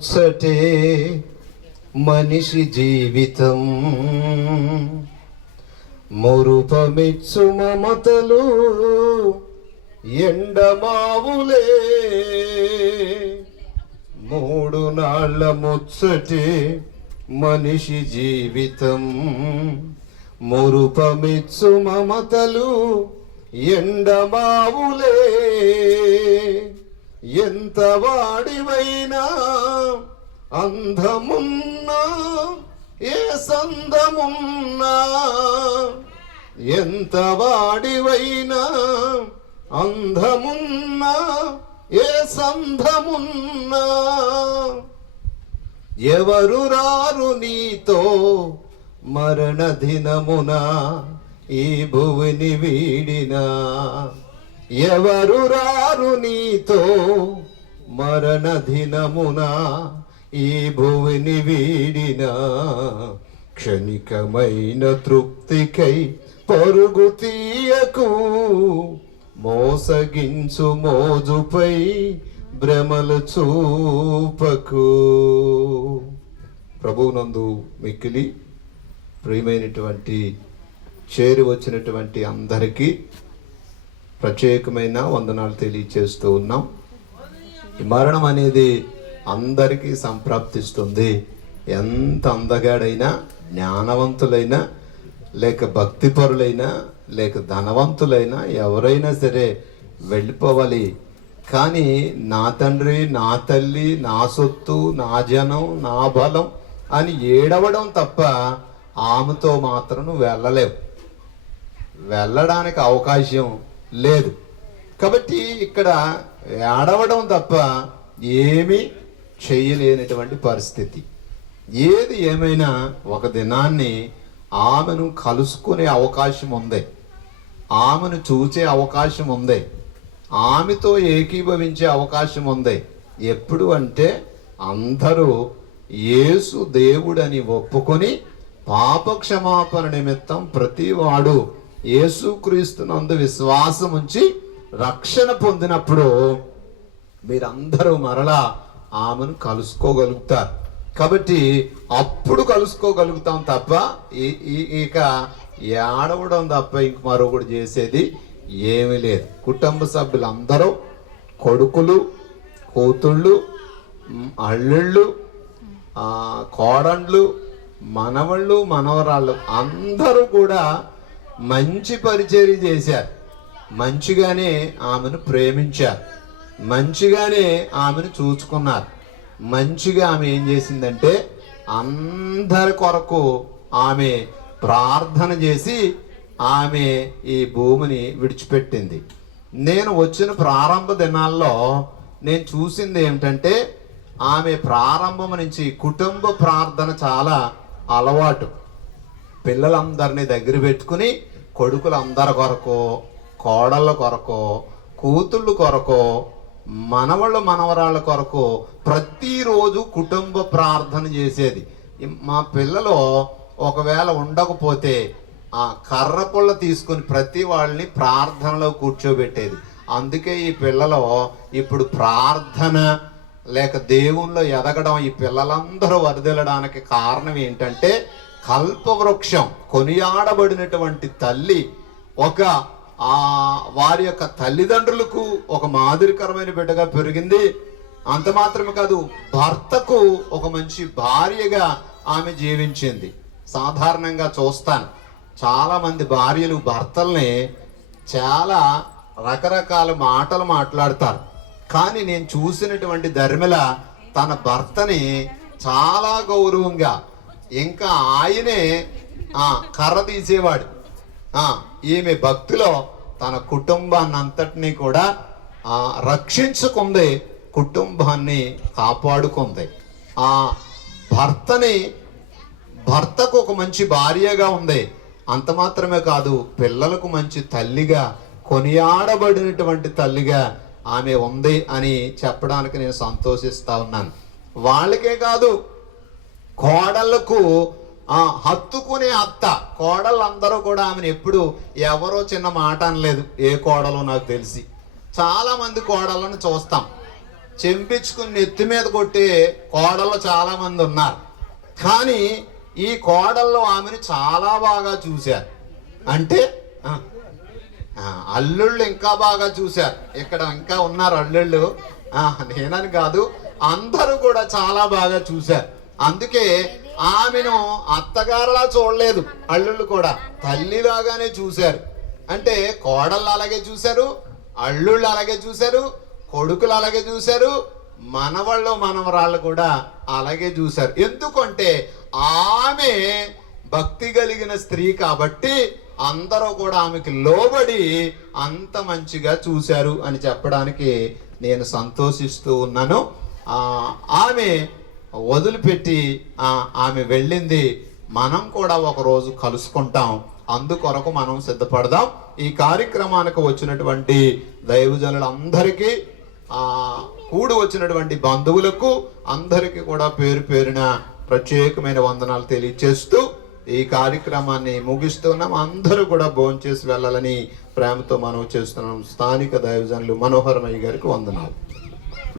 ముచ్చటే మనిషి జీవితం, మురుపమిచ్చు మమతలు ఎండమావులే. 3 నాళ్ళ ముచ్చటే మనిషి జీవితం, మురుపమిచ్చు మమతలు ఎండమావులే. ఎంత వాడివైనా అందమున్నా ఏ సందమున్నా, ఎంత వాడివైనా అందమున్నా ఏ సందమున్నా, ఎవరు రారు నీతో మరణ దినమున ఈ భువిని వీడినా. ఎవరు రారు నీతో మరణ దినమున ఈ భువిని వీడినా. క్షణికమైన తృప్తికై పరుగు తీయకు, మోసగించు మోజుపై భ్రమలు చూపకు. ప్రభువునందు మిక్కిలి ప్రియమైనటువంటి చేరి వచ్చినటువంటి అందరికీ ప్రత్యేకమైన వందనాలు తెలియచేస్తూ ఉన్నాం. ఈ మరణం అనేది అందరికీ సంప్రాప్తిస్తుంది. ఎంత అందగాడైనా, జ్ఞానవంతులైనా, లేక భక్తిపరులైనా, లేక ధనవంతులైనా ఎవరైనా సరే వెళ్ళిపోవాలి. కానీ నా తండ్రి, నా తల్లి, నా సొత్తు, నా జనం, నా బలం అని ఏడవడం తప్ప ఆమెతో మాత్రం నువ్వు వెళ్ళలేవు, వెళ్ళడానికి అవకాశం లేదు. కాబట్టి ఇక్కడ ఏడవడం తప్ప ఏమీ చేయలేనటువంటి పరిస్థితి. ఏది ఏమైనా ఒక దినాన్ని ఆమెను కలుసుకునే అవకాశం ఉంది, ఆమెను చూసే అవకాశం ఉంది, ఆమెతో ఏకీభవించే అవకాశం ఉంది. ఎప్పుడు అంటే అందరూ యేసు దేవుడని ఒప్పుకొని పాప క్షమాపణ నిమిత్తం ప్రతివాడు యేసుక్రీస్తునందు విశ్వాసం ఉంచి రక్షణ పొందినప్పుడు మీరందరూ మరలా ఆమెను కలుసుకోగలుగుతారు. కాబట్టి అప్పుడు కలుసుకోగలుగుతాం తప్ప ఇక ఏడవడం తప్ప ఇంక మరొకటి చేసేది ఏమీ లేదు. కుటుంబ సభ్యులందరూ, కొడుకులు, కూతుళ్ళు, అల్లుళ్ళు, కోడళ్ళు, మనవళ్ళు, మనవరాళ్ళు అందరూ కూడా మంచి పరిచర్య చేశారు. మంచిగానే ఆమెను ప్రేమించారు, మంచిగానే ఆమెను చూసుకున్నారు. మంచిగా ఆమె ఏం చేసిందంటే అందరి కొరకు ఆమె ప్రార్థన చేసి ఆమె ఈ భూమిని విడిచిపెట్టింది. నేను వచ్చిన ప్రారంభ దినాల్లో నేను చూసింది ఏమిటంటే ఆమె ప్రారంభం నుంచి కుటుంబ ప్రార్థన చాలా అలవాటు. పిల్లలందరినీ దగ్గర పెట్టుకుని కొడుకులందరి కొరకు, కోడళ్ళ కొరకు, కూతుళ్ళు కొరకు, మనవళ్ళు మనవరాళ్ళ కొరకు ప్రతిరోజు కుటుంబ ప్రార్థన చేసేది. మా పిల్లలు ఒకవేళ ఉండకపోతే ఆ కర్ర పుల్ల తీసుకుని ప్రతి వాళ్ళని ప్రార్థనలో కూర్చోబెట్టేది. అందుకే ఈ పిల్లలు ఇప్పుడు ప్రార్థన లేక దేవుల్లో ఎదగడం, ఈ పిల్లలందరూ వరదలడానికి కారణం ఏంటంటే కల్పవృక్షం కొనియాడబడినటువంటి తల్లి వారి యొక్క తల్లిదండ్రులకు ఒక మాదిరికరమైన బిడ్డగా పెరిగింది. అంత మాత్రమే కాదు, భర్తకు ఒక మంచి భార్యగా ఆమె జీవించింది. సాధారణంగా చూస్తాను చాలా మంది భార్యలు భర్తల్ని చాలా రకరకాల మాటలు మాట్లాడతారు. కానీ నేను చూసినటువంటి ధర్మిల తన భర్తని చాలా గౌరవంగా, ఇంకా ఆయనే కర్ర తీసేవాడు. ఈమె భక్తిలో తన కుటుంబాన్ని అంతటినీ కూడా రక్షించుకుంది, కుటుంబాన్ని కాపాడుకుంది. ఆ భర్తకు ఒక మంచి భార్యగా ఉంది. అంత మాత్రమే కాదు, పిల్లలకు మంచి తల్లిగా, కొనియాడబడినటువంటి తల్లిగా ఆమె ఉంది అని చెప్పడానికి నేను సంతోషిస్తా ఉన్నాను. వాళ్ళకే కాదు, కోడళ్లకు హత్తుకునే అత్త, కోడళ్ళందరూ కూడా ఆమెను ఎప్పుడు ఎవరో చిన్న మాట అనలేదు. ఏ కోడలో నాకు తెలిసి చాలా మంది కోడళ్ళను చూస్తాం, చెంపించుకుని నెత్తి మీద కొట్టే కోడళ్ళు చాలా మంది ఉన్నారు. కానీ ఈ కోడళ్ళు ఆమెను చాలా బాగా చూశారు. అంటే అల్లుళ్ళు ఇంకా బాగా చూశారు. ఇక్కడ ఇంకా ఉన్నారు అల్లుళ్ళు, నేనని కాదు, అందరూ కూడా చాలా బాగా చూశారు. అందుకే ఆమెను అత్తగారులా చూడలేదు, అల్లుళ్ళు కూడా తల్లిలాగానే చూశారు. అంటే కోడళ్ళు అలాగే చూశారు, అల్లుళ్ళు అలాగే చూశారు, కొడుకులు అలాగే చూశారు, మనవాళ్ళు మనవరాళ్ళు కూడా అలాగే చూశారు. ఎందుకంటే ఆమె భక్తి కలిగిన స్త్రీ కాబట్టి అందరూ కూడా ఆమెకి లోబడి అంత మంచిగా చూశారు అని చెప్పడానికి నేను సంతోషిస్తూ ఉన్నాను. ఆమె వదిలిపెట్టి ఆమె వెళ్ళింది. మనం కూడా ఒకరోజు కలుసుకుంటాం. అందుకొరకు మనం సిద్ధపడదాం. ఈ కార్యక్రమానికి వచ్చినటువంటి దైవజనులందరికీ, కూడి వచ్చినటువంటి బంధువులకు అందరికీ కూడా పేరు పేరున ప్రత్యేకమైన వందనాలు తెలియజేస్తూ ఈ కార్యక్రమాన్ని ముగిస్తున్నాం. అందరూ కూడా భోంచేసి వెళ్ళాలని ప్రేమతో మనం చేస్తున్నాం. స్థానిక దైవజనులు మనోహరమయ్య గారికి వందనాలు.